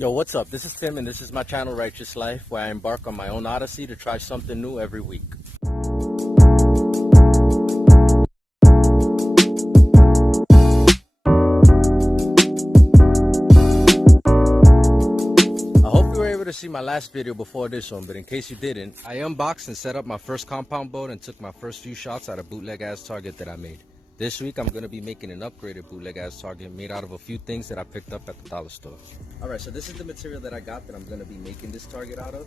Yo, what's up? This is Tim and this is my channel Righteous Life, where I embark on my own odyssey to try something new every week. I hope you were able to see my last video before this one, but in case you didn't, I unboxed and set up my first compound boat and took my first few shots at a bootleg ass target that I made. This week I'm going to be making an upgraded bootleg ass target made out of a few things that I picked up at the dollar store. Alright, so this is the material that I got that I'm going to be making this target out of.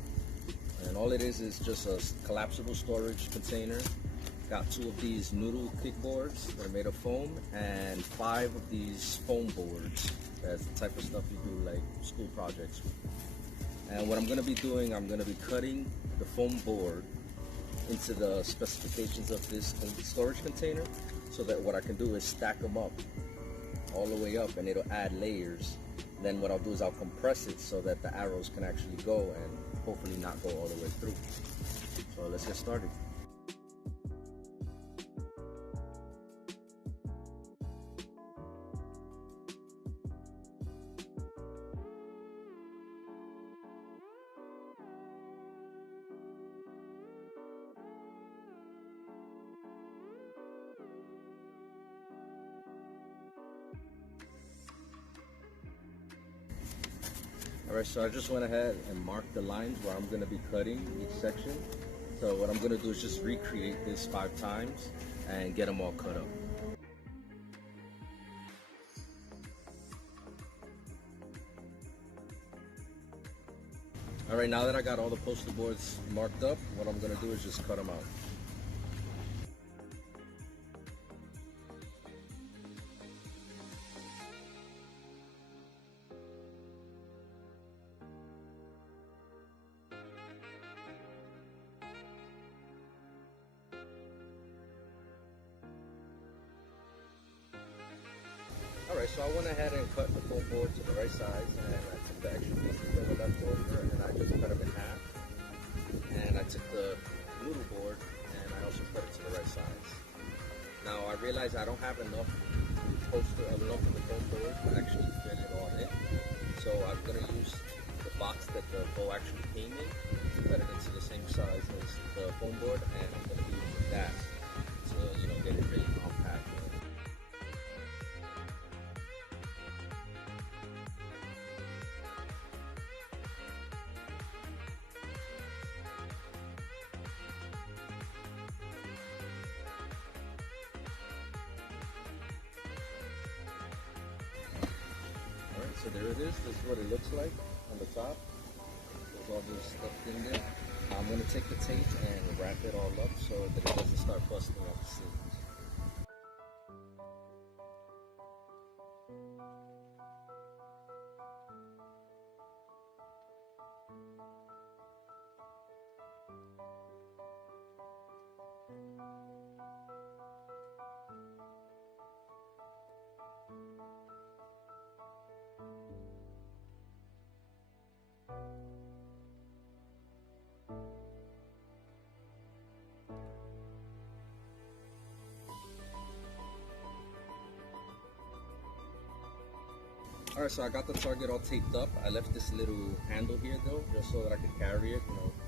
And all it is just a collapsible storage container. Got 2 of these noodle kickboards that are made of foam and 5 of these foam boards. That's the type of stuff you do like school projects with. And what I'm going to be doing, I'm going to be cutting the foam board into the specifications of this storage container, so that what I can do is stack them up all the way up and it'll add layers. Then what I'll do is I'll compress it so that the arrows can actually go and hopefully not go all the way through. So let's get started. Alright, so I just went ahead and marked the lines where I'm going to be cutting each section. So what I'm going to do is just recreate this 5 times and get them all cut up. Alright, now that I got all the poster boards marked up, what I'm going to do is just cut them out. Alright, so I went ahead and cut the foam board to the right size, and I took the extra pieces that were left over and I just cut them in half. And I took the noodle board and I also cut it to the right size. Now I realize I don't have enough of the foam board to actually fit it all in. So I'm going to use the box that the bow actually came in to cut it into the same size as the foam board, and I'm going to be using that to, get it really compact. So there it is. This is what it looks like on the top. There's all this stuff in there. I'm going to take the tape and wrap it all up so that it doesn't start busting at the seams. Alright, so I got the target all taped up. I left this little handle here though, just so that I could carry it,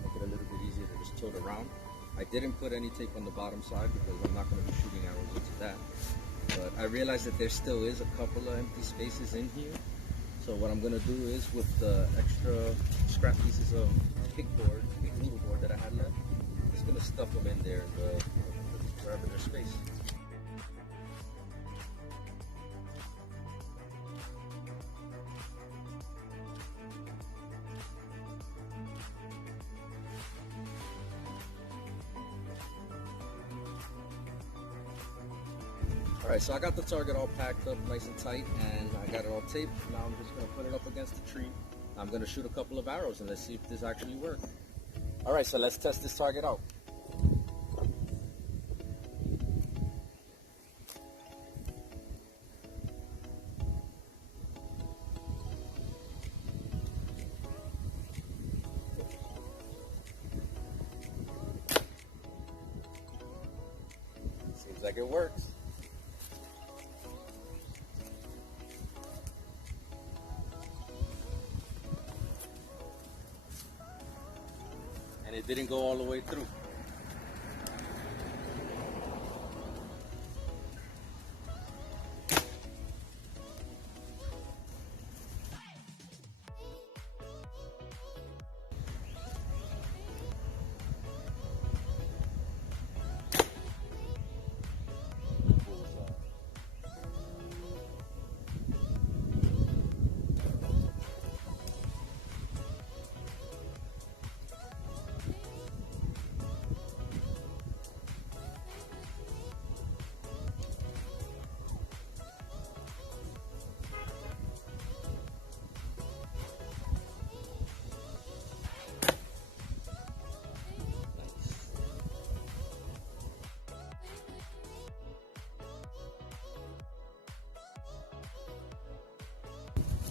make it a little bit easier to just tote around. I didn't put any tape on the bottom side because I'm not going to be shooting arrows into that. But I realized that there still is a couple of empty spaces in here. So what I'm going to do is, with the extra scrap pieces of noodle board that I had left, I'm just going to stuff them in there wherever there's space. Alright, so I got the target all packed up nice and tight, and I got it all taped. Now I'm just going to put it up against the tree. I'm going to shoot a couple of arrows and let's see if this actually works. Alright, so let's test this target out. Seems like it works. and it didn't go all the way through.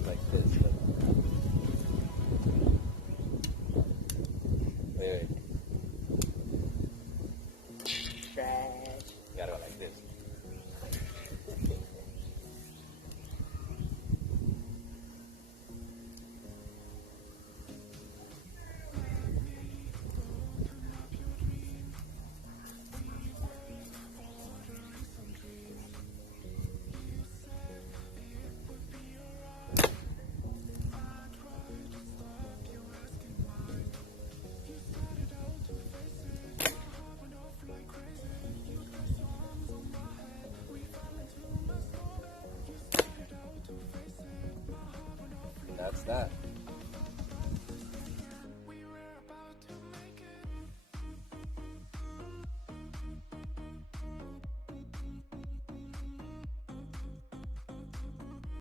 Like this. Wait. Trash. You gotta go like this. That's that.